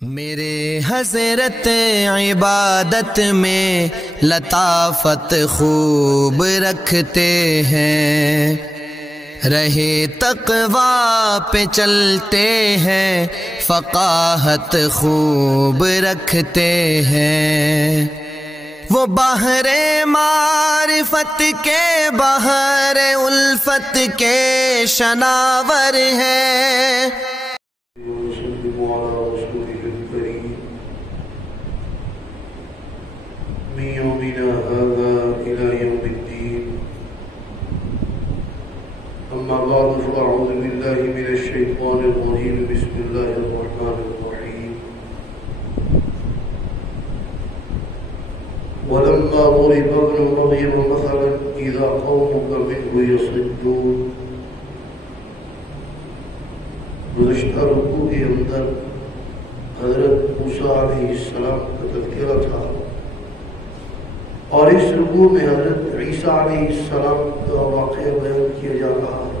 میرے حضرت عبادت میں لطافت خوب رکھتے ہیں، رہے تقویٰ پہ چلتے ہیں، فقاہت خوب رکھتے ہیں۔ وہ بحر معرفت کے بحر الفت کے شناور ہیں۔ من يومنا هذا إلى يوم الدين، أما بعد فأعوذ بالله من الشيطان الرجيم، بسم الله الرحمن الرحيم۔ ولما ضرب ابن مريم مثلا إذا قومك منه يصدون۔ گزشتہ رکوع کے اندر حضرت موسیٰ علیہ السلام کا تذکرہ تھا، اور اس رکوع میں حضرت عیسیٰ علیہ السلام کا واقعہ بیان کیا جا رہا ہے۔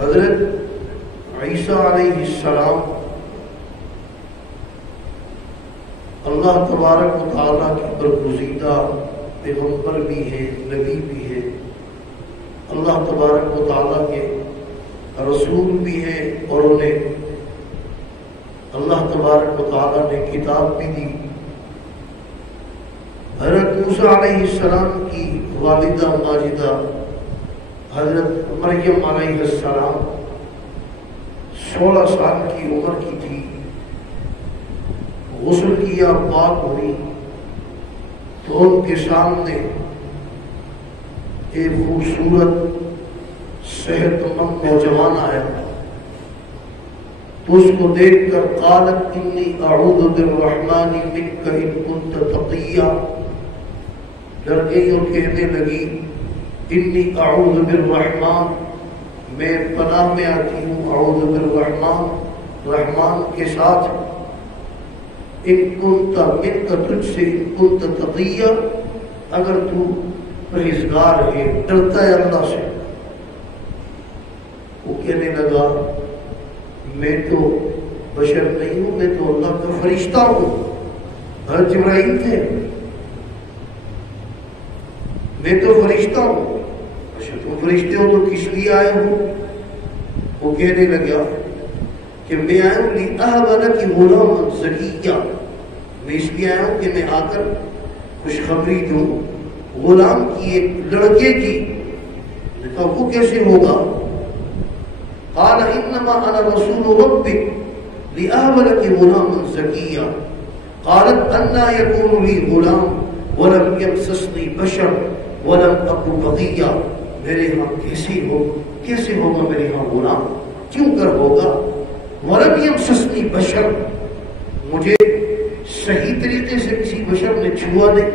حضرت عیسیٰ علیہ السلام اللہ تبارک و تعالیٰ کی برگزیدہ پیغمبر بھی ہیں، نبی بھی ہیں، اللہ تبارک و تعالیٰ کے رسول بھی ہیں، اور انہیں اللہ تبارک و تعالیٰ نے کتاب بھی دی۔ حضرت موسیٰ علیہ السلام کی والدہ ماجدہ حضرت مریم علیہ السلام 16 سال کی عمر کی تھی، غسل کیا، پاک ہوئی تو ان کے سامنے ایک خوبصورت صحت مند نوجوان آیا، تو اس کو دیکھ کر قالت انی اعوذ بالرحمن منک ان کنت تقیا، ڈر گئی اور کہنے لگی انی اعوذ بالرحمن، میں پناہ میں آتی ہوں اعوذ بالرحمن، رحمان کے ساتھ، ان کنت منک، تجھ سے، ان کنت تقیا، اگر تو پرہیزگار ہے، ڈرتا ہے اللہ سے۔ وہ کہنے لگا میں تو بشر نہیں ہوں، میں تو اللہ کا فرشتہ ہوں، حضرت جبرائیل تھے، میں تو فرشتہ ہوں۔ اچھا تم فرشتے ہو تو کس لیے آئے ہو؟ وہ کہنے لگا کہ میں آیا ہوں لِأَهَبَ لَكِ غُلَامًا زَكِيًّا، میں اس لیے آیا ہوں کہ میں آ کر خوشخبری دوں غلام کی، ایک لڑکے کی۔ نے کہا وہ کیسے ہوگا؟ قال انما انا رسول ربك لأهب لك غلاما زكيا، قالت انا يكون لي غلام ولم يمسسني بشر ولم اك بغيا، میرے ہاں کیسے ہوگا میرے ہاں غلام، کیوں کر ہوگا؟ ولم يمسسني بشر، مجھے صحیح طریقے سے کسی بشر نے چھوا نہیں،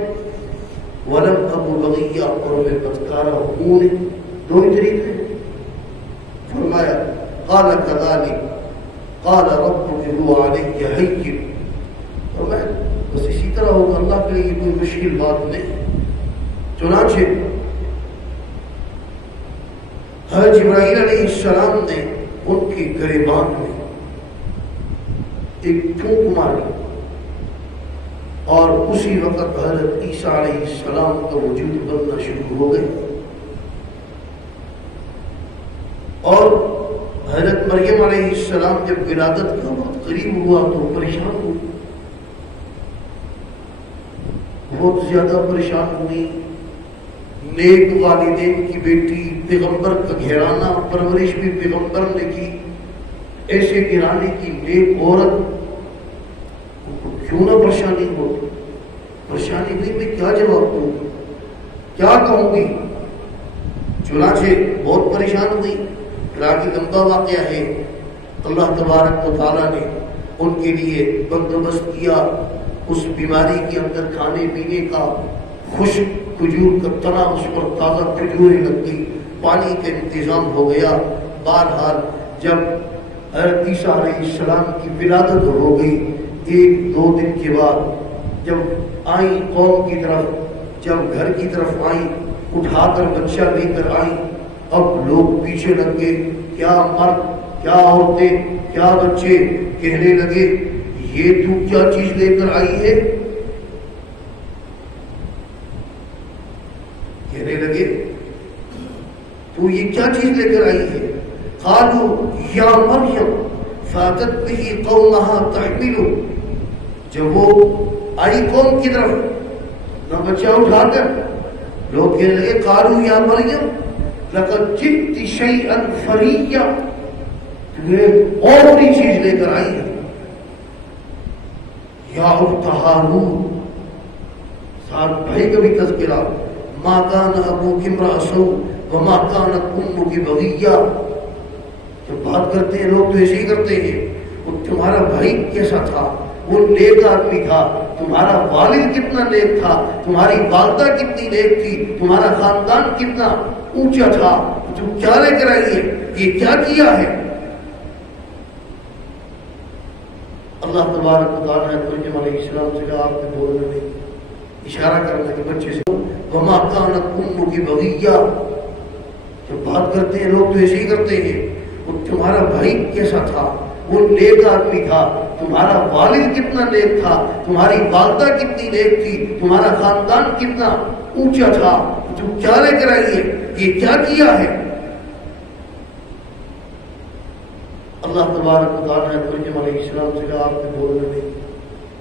ولم اك بغيا، اور میں بدکارہ ہوں نہیں، دو ہی طریقے۔ فرمایا قال كذلك قال ربك هو علي هين، فرمایا بس اسی طرح ہوگا، اللہ کے لیے کوئی مشکل بات نہیں۔ چنانچہ حضرت جبرائیل علیہ السلام نے ان کی گریبان میں ایک پھونک ماری، اور اسی وقت حضرت عیسیٰ علیہ السلام کا وجود بننا شروع ہو گیا، اور حضرت مریم علیہ السلام جب ولادت کا وقت قریب ہوا تو پریشان ہوئی، بہت زیادہ پریشان ہوئی۔ نیک والدین کی بیٹی، پیغمبر کا گھرانہ، پرورش بھی پیغمبر نے کی، ایسے گھرانے کی نیک عورت کیوں نہ پریشانی ہو؟ پریشانی ہوئی، میں کیا جواب دوں گی، کیا کہوں گی؟ چنانچہ بہت پریشان ہوئی۔ راگی لمبا واقعہ ہے، اللہ تبارک و تعالیٰ نے ان کے لیے بندوبست کیا، اس بیماری کے اندر کھانے پینے کا، خشک کھجور کا تنا، اس پر تازہ کھجوریں لگ گئی، پانی کا انتظام ہو گیا۔ بہرحال جب حضرت عیسیٰ علیہ السلام کی ولادت ہو گئی، 1-2 دن کے بعد جب آئیں قوم کی طرف، جب گھر کی طرف آئیں، اٹھا کر بچہ لے کر آئیں، اب لوگ پیچھے لگ گئے، کیا مرد کیا عورتیں کیا بچے کہنے لگے یہ تو کیا چیز لے کر آئی ہے؟ کہنے لگے تو یہ کیا چیز لے کر آئی ہے؟ قالوا یا مریم فاتت به قومها تحمل، جب وہ آئی قوم کی طرف نہ بچہ اٹھا کر، لوگ کہنے لگے قالوا یا مریم لقد جئت شیئا فریا، تمہیں اور بڑی چیز لے کر آئی ہے۔ یا اخت ہارون، ساتھ بھائی کا بھی تذکرہ، ما کان ابوک امرأ سوء وما کانت امک بغیہ۔ جب بات کرتے ہیں لوگ تو ایسے ہی کرتے ہیں، وہ تمہارا بھائی کیسا تھا، وہ نیک آدمی تھا، تمہارا والد کتنا نیک تھا، تمہاری والدہ کتنی نیک تھی، تمہارا خاندان کتنا اونچا تھا، تم کیا لے کر آئی ہے، یہ کیا کیا ہے؟ اللہ تبارک و تعالیٰ نے مریم علیہ السلام سے کہا آپ نے بولنا نہیں، اشارہ کرنا کہ بچے سے وما کانت امک بغیہ۔ جب بات کرتے ہیں لوگ تو ایسے ہی کرتے ہیں، وہ تمہارا بھائی کیسا تھا، وہ نیک آدمی تھا، تمہارا والد کتنا نیک تھا، تمہاری والدہ کتنی نیک تھی، تمہارا خاندان کتنا اونچا تھا، تم کیا لے کر آئی ہے، یہ کیا کیا ہے؟ اللہ تبارک و تعالیٰ نے مریم علیہ السلام سے کہا آپ نے بولنا نہیں،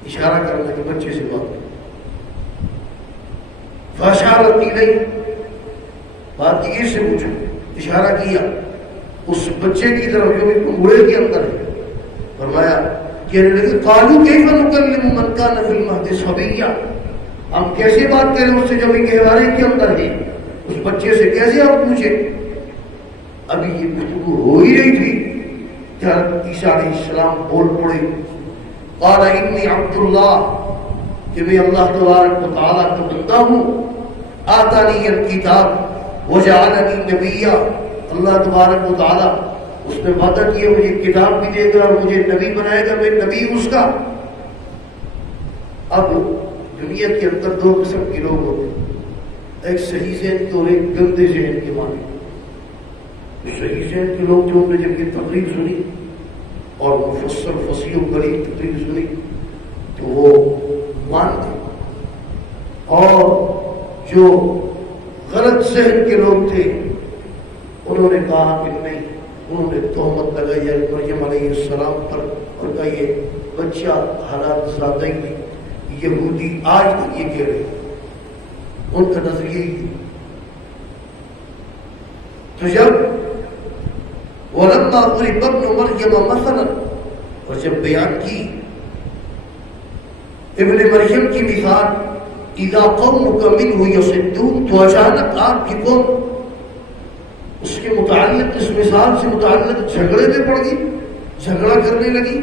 اشارہ کرنا کہ بچے سے بات کریں۔ فاشارت الیہ، بات یہ سے پوچھو، اشارہ کیا اس بچے کی طرف جو ایک کنگوڑے کے اندر ہے، فرمایا کہنے لگے قالوا کیف نکلم من کان فی المہد صبیا، ہم کیسے بات کریں اس سے جو ایک گہوارے کے اندر ہے، اس بچے سے کیسے آپ پوچھیں؟ ابھی یہ گفتگو ہو ہی رہی تھی کہ عیسیٰ علیہ السلام بول پڑے، قال انی عبد اللہ، کہ میں اللہ تبارک و تعالیٰ کا بندہ ہوں، آتانی الکتاب وجعلنی نبیا، اللہ تبارک و تعالیٰ اس نے وعدہ کیا مجھے کتاب بھی دے گا اور مجھے نبی بنائے گا، میں نبی اس کا۔ اب دنیا کے اندر دو قسم کے لوگ ہوتے ہیں، ایک صحیح ذہن کے اور ایک گندے ذہن کے مالک۔ صحیح ذہن کے لوگ جو نے جب یہ تقریر سنی اور مفصل فصیح و قریب تقریر سنی تو وہ مان گئے، اور جو غلط ذہن کے لوگ تھے انہوں نے کہا کہ نہیں، انہوں نے تہمت لگائی ہے مریم علیہ السلام پر اور کہا یہ بچہ حالات زیادہ ہی نہیں، یہودی آج تک یہ کہہ رہے ہیں، ان کا نظریہ ہی ہے۔ تو جب وَلَمَّا ضُرِبَ ابْنُ مَرْيَمَ مَثَلًا، اور جب بیان کی ابن مریم کی مثال، اِذَا قَوْمُكَ مِنْهُ يَصِدُّونَ، تو اچانک آپ کی قوم اس کے متعلق اس مثال سے متعلق جھگڑے میں پڑ گئی، جھگڑا کرنے لگی۔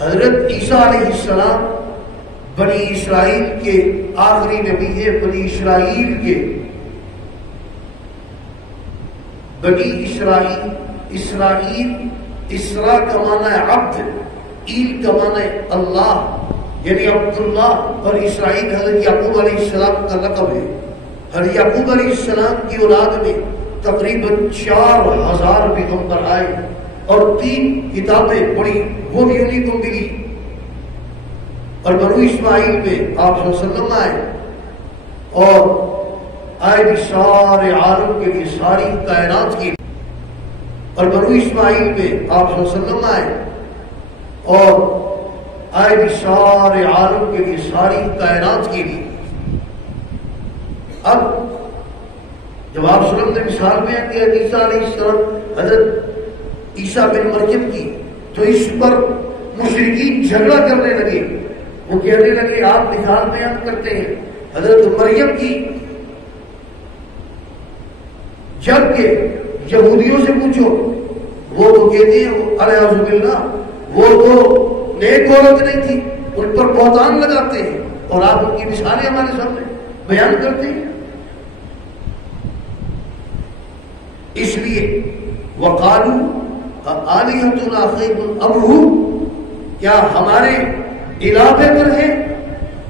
حضرت عیسیٰ علیہ السلام بنی اسرائیل کے آخری نبی ہے، بنی اسرائیل کے، بنی اسرائیل، اسرائیل اسرا کا معنی ہے عبد، ایل کا معنی ہے اللہ، یعنی عبداللہ، اور اسرائیل حضرت یعقوب علیہ السلام کا لقب ہے۔ حضرت یعقوب علیہ السلام کی اولاد میں تقریباً 4000 پیغمبر آئے اور 3 کتابیں پڑھی، وہ بھی انہیں کو ملی، اور بنو اسماعیل میں آپ صلی اللہ علیہ وسلم آئے، اور آئے بھی سارے عالم کے لیے، ساری کائنات کے لیے، اور بنو اسماعیل میں آپ صلی اللہ علیہ وسلم آئے، اور آئے بھی سارے عالم کے لیے، ساری کائنات کے لیے۔ اب جب آپ صلی اللہ علیہ وسلم نے مثال بیان کیا عیسیٰ علیہ السلام، حضرت عیسیٰ بن مریم کی، تو اس پر مشرکین جھگڑا کرنے لگے، وہ کہنے لگے آپ مثال بیان کرتے ہیں حضرت مریم کی، جبکہ یہودیوں سے پوچھو وہ تو کہتے ہیں الیاذ باللہ وہ تو نیک عورت نہیں تھی، ان پر بہتان لگاتے ہیں، اور آپ ان کی مثالیں ہمارے سامنے بیان کرتے ہیں۔ اس لیے وقالوا آلہتنا خیر ام ہو، کیا ہمارے الہے پر ہے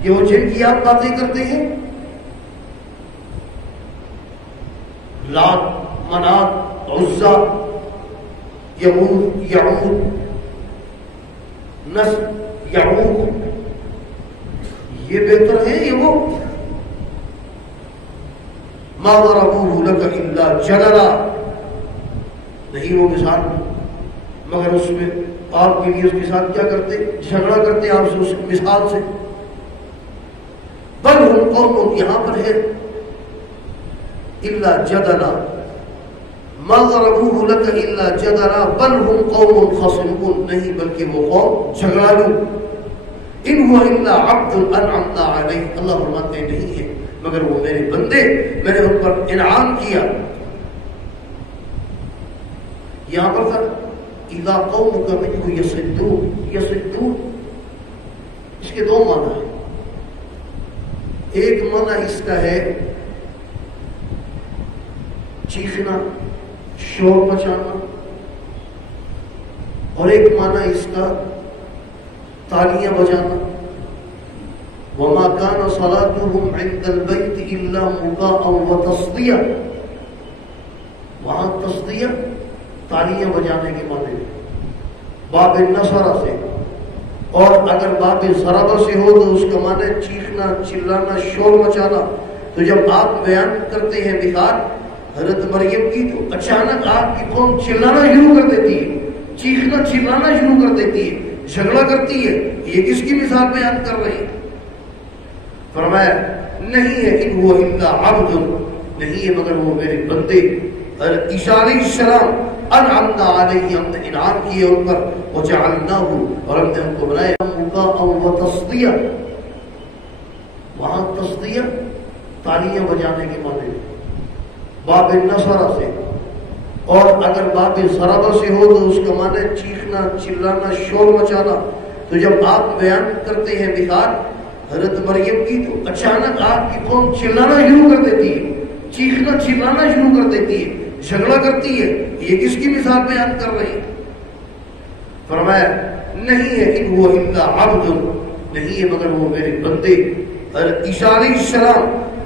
کہ وہ جن کی آپ باتیں کرتے ہیں؟ لات، منات، عزا، یعود یعود، نصر یعود، یہ بہتر ہے یہ وہ؟ ما ضربوه لك الا جدلا، نہیں وہ مثال مگر اس میں آپ کے لیے اس کے ساتھ کیا کرتے؟ جھگڑا کرتے آپ سے اس مثال سے۔ بل ہم قوم، یہاں پر ہے الا جدلا، ما ضربوه لك الا جدلا بل هم قوم خصمون، نہیں بلکہ وہ قوم جھگڑالو۔ ان هو الا عبد انعمنا علیہ، اللہ فرماتے ہیں نہیں ہے مگر وہ میرے بندے، میں نے ان پر انعام کیا۔ یہاں پر تھا اذا قومك منه يصدون، يصدون اس کے دو معنی ہیں۔ ایک معنی اس کا ہے چیخنا، شور مچانا، اور ایک معنی اس کا تالیاں بجانا۔ وما كان صلاتهم عند البيت الا مكاء وتصديا، وہاں تصدیہ تالیاں بجانے کے معنی باب نصر سے، اور اگر باب ضرب سے ہو تو اس کا معنی چیخنا، چلانا، شور مچانا۔ تو جب آپ بیان کرتے ہیں مثال حضرت مریم کی تو اچانک آپ کی قوم چلانا شروع کر دیتی ہے، چیخنا چلانا شروع کر دیتی ہے، جھگڑا کرتی ہے، یہ کس کی مثال بیان کر رہی ہے؟ فرمایا نہیں ہے ان وہ الا عبد، نہیں ہے مگر وہ میرے بندے۔ حضرت عیسیٰ علیہ السلام انعمنا علیہ، ہم نے انعام کیے ان پر، وجعلناہ، اور ہم نے ان کو بنایا مکاء وتصدیہ، وہاں تصدیہ تالیاں بجانے کے معنی باب نصر سے، اور اگر باب ضرب سے ہو تو اس کا معنی چیخنا، چلانا، شور مچانا۔ تو جب آپ بیان کرتے ہیں مثال حضرت مریم کی تو اچانک آپ کی قوم چلانا شروع کر دیتی ہے، چیخنا چلانا شروع کر دیتی ہے، جھگڑا کرتی ہے، یہ کس کی مثال بیان کر رہی ہے؟ فرمایا نہیں ہے ان وہ الا عبد، نہیں ہے مگر وہ میرے بندے۔ حضرت عیسیٰ علیہ السلام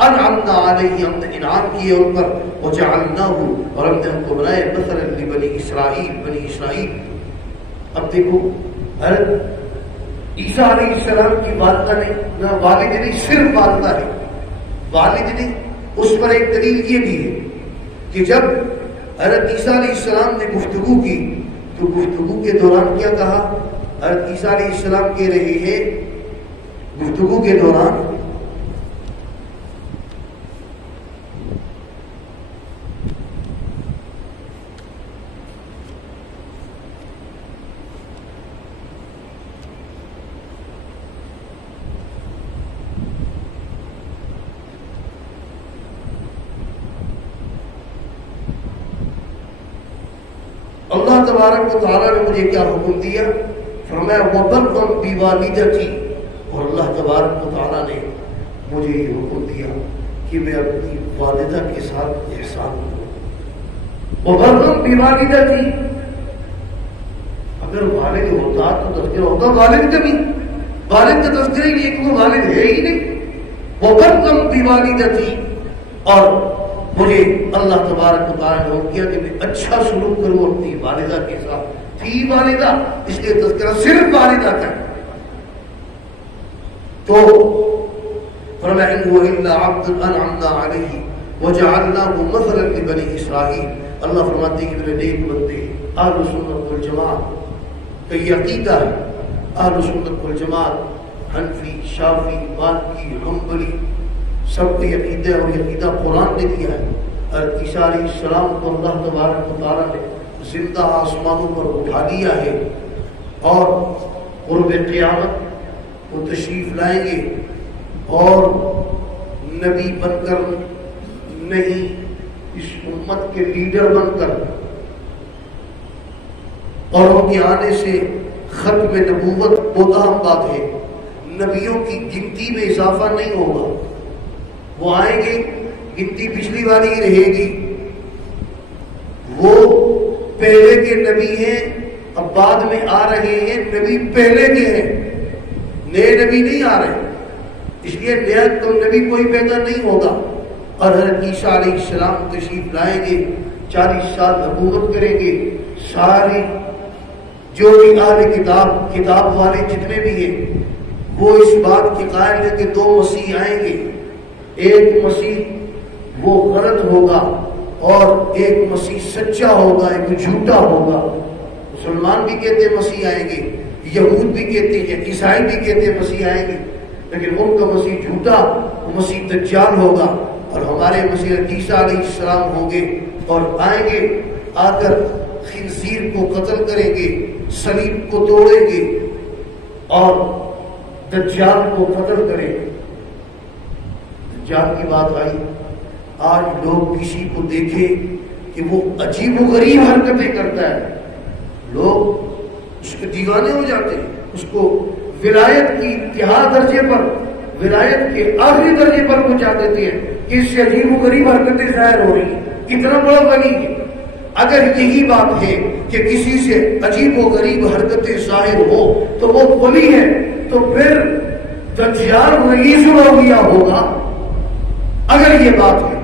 انعمنا علیہ، ہم نے انعام کیے ان پر، وجعلناہ، اور ہم نے ان کو بنائے مثلا لبنی اسرائیل، بنی اسرائیل۔ اب دیکھو حضرت عیسیٰ علیہ السلام کی والدہ نے، نہ والد نہیں صرف والدہ ہے، والد نہیں، اس پر ایک دلیل یہ بھی ہے کہ جب حضرت عیسیٰ علیہ السلام نے گفتگو کی تو گفتگو کے دوران کیا کہا؟ حضرت عیسیٰ علیہ السلام کہہ رہے ہیں گفتگو کے دوران اللہ تبارک و تعالیٰ نے مجھے کیا حکم دیا؟ فرمایا وَبَرًّا بِوَالِدَتِي، اور اللہ تبارک و تعالیٰ نے مجھے یہ حکم دیا کہ میں اپنی والدہ کے ساتھ احسان کروں۔ وَبَرًّا بِوَالِدَتِي، اگر والد ہوتا تو تذکرہ ہوتا، والد کا بھی، والد کا تذکرہ ہی نہیں، کہ وہ والد ہے ہی نہیں۔ وَبَرًّا بِوَالِدَتِي، اور مجھے اللہ تبارک و تعالیٰ نے حکم کیا کہ میں اچھا سلوک کروں اپنی والدہ کے ساتھ، تھی والدہ اس لیے تذکرہ صرف والدہ کا۔ تو فرمایا ان هو الا عبد انعمنا علیہ وجعلناہ مثلا لبنی اسرائیل۔ اللہ فرماتے ہیں کہ میرے نیک بندے، اہل سنت والجماعت کا یہ عقیدہ ہے، اہل سنت والجماعت حنفی، شافعی، مالکی، حنبلی، سب کو عقیدہ، اور یہ عقیدہ قرآن نے دیا ہے۔ حضرت عیسیٰ علیہ السلام کو اللہ تبارک و تعالیٰ نے زندہ آسمانوں پر اٹھا لیا ہے، اور قرب قیامت وہ تشریف لائیں گے، اور نبی بن کر نہیں، اس امت کے لیڈر بن کر، اور ان کے آنے سے ختم نبوت بہت بات ہے، نبیوں کی گنتی میں اضافہ نہیں ہوگا، وہ آئیں گے گنتی پچھلی والی ہی رہے گی، وہ پہلے کے نبی ہیں، اب بعد میں آ رہے ہیں، نبی پہلے کے ہیں، نئے نبی نہیں آ رہے، اس لیے نیا تو نبی کوئی پیدا نہیں ہوگا۔ اور حضرت عیسیٰ علیہ السلام تشریف لائیں گے، 40 سال نبوت کریں گے، ساری جو بھی اہل کتاب والے جتنے بھی ہیں وہ اس بات کے قائل ہیں کہ دو مسیح آئیں گے، ایک مسیح وہ غلط ہوگا اور ایک مسیح سچا ہوگا، ایک جھوٹا ہوگا۔ مسلمان بھی کہتے ہیں مسیح آئیں گے، یہود بھی کہتے ہیں، عیسائی بھی کہتے ہیں مسیح آئیں گے، لیکن ان کا مسیح جھوٹا، وہ مسیح دجال ہوگا، اور ہمارے مسیح عیسیٰ علیہ السلام ہوں گے اور آئیں گے، آ کر خنزیر کو قتل کریں گے، صلیب کو توڑیں گے اور دجال کو قتل کریں گے۔ دجال کی بات آئی، آج لوگ کسی کو دیکھیں کہ وہ عجیب و غریب حرکتیں کرتا ہے، لوگ اس کے دیوانے ہو جاتے ہیں، اس کو ولایت کی انتہا درجے پر، ولایت کے آخری درجے پر پہنچا دیتے ہیں کہ اس سے عجیب و غریب حرکتیں ظاہر ہو رہی ہیں، اتنا بڑا ولی ہے۔ اگر یہی بات ہے کہ کسی سے عجیب و غریب حرکتیں ظاہر ہو تو وہ ولی ہے، تو پھر دجال رئیس الاولیاء ہوگا۔ اگر یہ بات ہے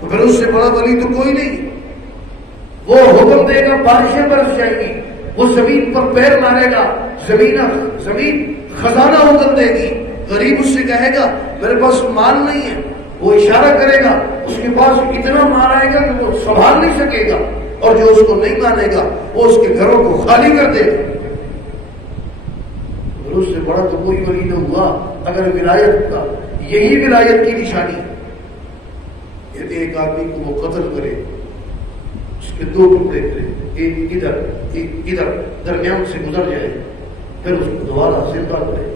تو پھر اس سے بڑا ولی تو کوئی نہیں۔ وہ حکم دے گا بارشیں برس جائیں گی، وہ زمین پر پیر مارے گا، زمین خزانہ حکم دے گی، غریب اس سے کہے گا میرے پاس مال نہیں ہے، وہ اشارہ کرے گا، اس کے پاس اتنا مال آئے گا کہ وہ سنبھال نہیں سکے گا، اور جو اس کو نہیں مانے گا وہ اس کے گھروں کو خالی کر دے گا۔ اور اس سے بڑا تو کوئی ولی نہ ہوا۔ اگر ولایت کا یہی ولایت کی نشانی یعنی ایک آدمی کو وہ قتل کرے، اس کے دو ٹکڑے کرے، ایک ادھر ایک ادھر، درمیان سے گزر جائے، پھر اس کو دوبارہ زندہ کرے،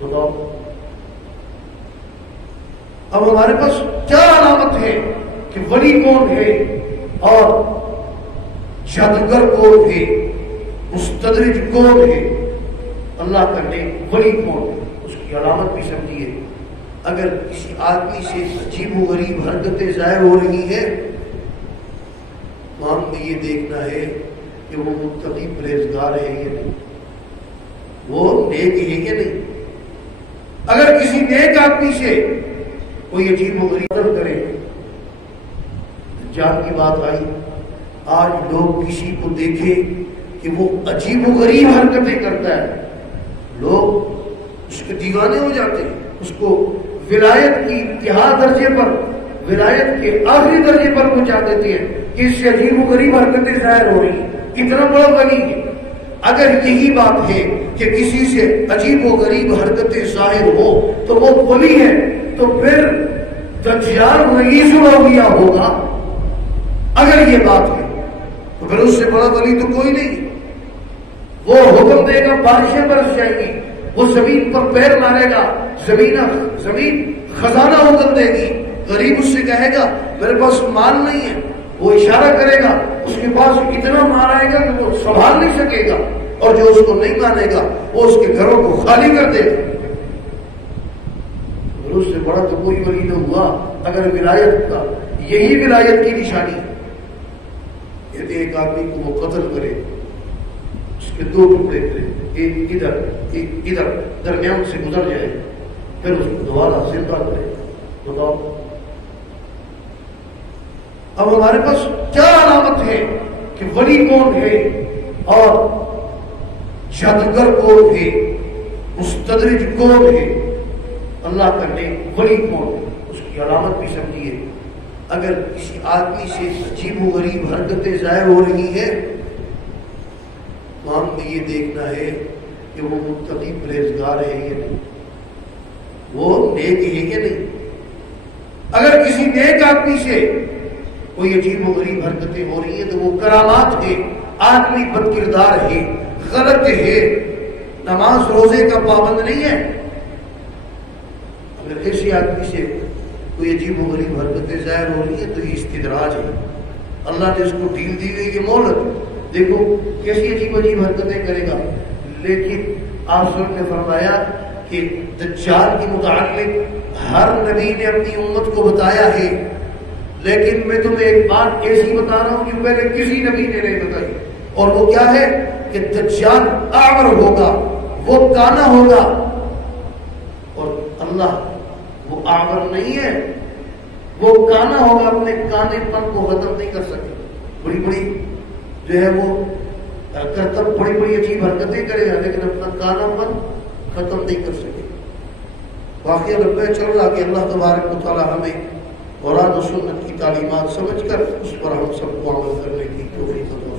بتاؤ اب ہمارے پاس کیا علامت ہے کہ ولی کون ہے اور جادوگر کون ہے، مستدرج کون ہے، اللہ کا نیک ولی کون ہے؟ اس کی علامت بھی سمجھیے۔ اگر کسی آدمی سے عجیب و غریب حرکتیں ظاہر ہو رہی ہیں تو ہم نے یہ دیکھنا ہے کہ وہ متقی پرہیزگار ہے یا نہیں، وہ نیک ہے یا نہیں۔ اگر کسی نیک آدمی سے کوئی عجیب و غریب کرے، جان کی بات آئی، آج لوگ کسی کو دیکھیں کہ وہ عجیب و غریب حرکتیں کرتا ہے، لوگ اس کے دیوانے ہو جاتے ہیں، اس کو ولایت کی انتہا درجے پر، ولایت کے آخری درجے پر پہنچا دیتے ہیں کہ اس سے عجیب و غریب حرکتیں ظاہر ہو رہی ہیں، اتنا بڑا ولی ہے۔ اگر یہی بات ہے کہ کسی سے عجیب و غریب حرکتیں ظاہر ہو تو وہ ولی ہے، تو پھر دجال رئیس الاولیاء ہوگا۔ اگر یہ بات ہے تو پھر اس سے بڑا ولی تو کوئی نہیں۔ وہ حکم دے گا بارشیں برس جائیں گی، وہ زمین پر پیر مارے گا، زمین خزانہ حکم دے گی، غریب اس سے کہے گا میرے پاس مال نہیں ہے، وہ اشارہ کرے گا، اس کے پاس اتنا مال آئے گا کہ وہ سنبھال نہیں سکے گا، اور جو اس کو نہیں مانے گا وہ اس کے گھروں کو خالی کر دے گا۔ اور اس سے بڑا تو کوئی ولی نہ ہوا۔ اگر ولایت کا یہی ولایت کی نشانی یعنی ایک آدمی کو وہ قتل کرے، اس کے دو ٹکڑے کرے، ایک ادھر ایک ادھر، درمیان سے گزر جائے، پھر اس کو دوبارہ زندہ کرے، بتاؤ اب ہمارے پاس کیا علامت ہے کہ ولی کون ہے اور جادوگر کون ہے، مستدرج کون ہے، اللہ کا نیک ولی کون ہے؟ اس کی علامت بھی سمجھیے۔ اگر کسی آدمی سے عجیب و غریب حرکتیں ظاہر ہو رہی ہیں تو ہم نے یہ دیکھنا ہے کہ وہ متقی پرہیزگار ہے یا نہیں، وہ نیک ہے یا نہیں۔ اگر کسی نیک آدمی سے کوئی عجیب و غریب حرکتیں ہو رہی ہیں تو وہ کرامات ہے، آدمی بد کردار ہے، غلط ہے، نماز روزے کا پابند نہیں ہے۔ اگر ایسی آدمی سے کوئی عجیب و غریب حرکتیں ظاہر ہو رہی ہیں تو یہ استدراج ہے، اللہ نے اس کو ڈھیل دی ہوئی، یہ مہلت، دیکھو کیسی عجیب حرکتیں کرے گا۔ لیکن آپ نے فرمایا کہ دجال کے متعلق ہر نبی نے اپنی امت کو بتایا ہے، لیکن میں تمہیں ایک بات ایسی بتا رہا ہوں جو پہلے کسی نبی نے نہیں بتائی، اور وہ کیا ہے کہ دجال اعور ہوگا، وہ کانا ہوگا، اور اللہ وہ اعور نہیں ہے، وہ کانا ہوگا، اپنے کانے پن کو ختم نہیں کر سکے۔ بڑی بڑی جو ہے وہ کرتب بڑی بڑی عجیب حرکتیں کرے گا لیکن اپنا کانا من ختم نہیں کر سکے. واقعہ لمبا چل رہا کہ اللہ تبارک و تعالی ہمیں قرآن و سنت کی تعلیمات سمجھ کر اس پر ہم سب کو عمل کرنے کی توفیق عطا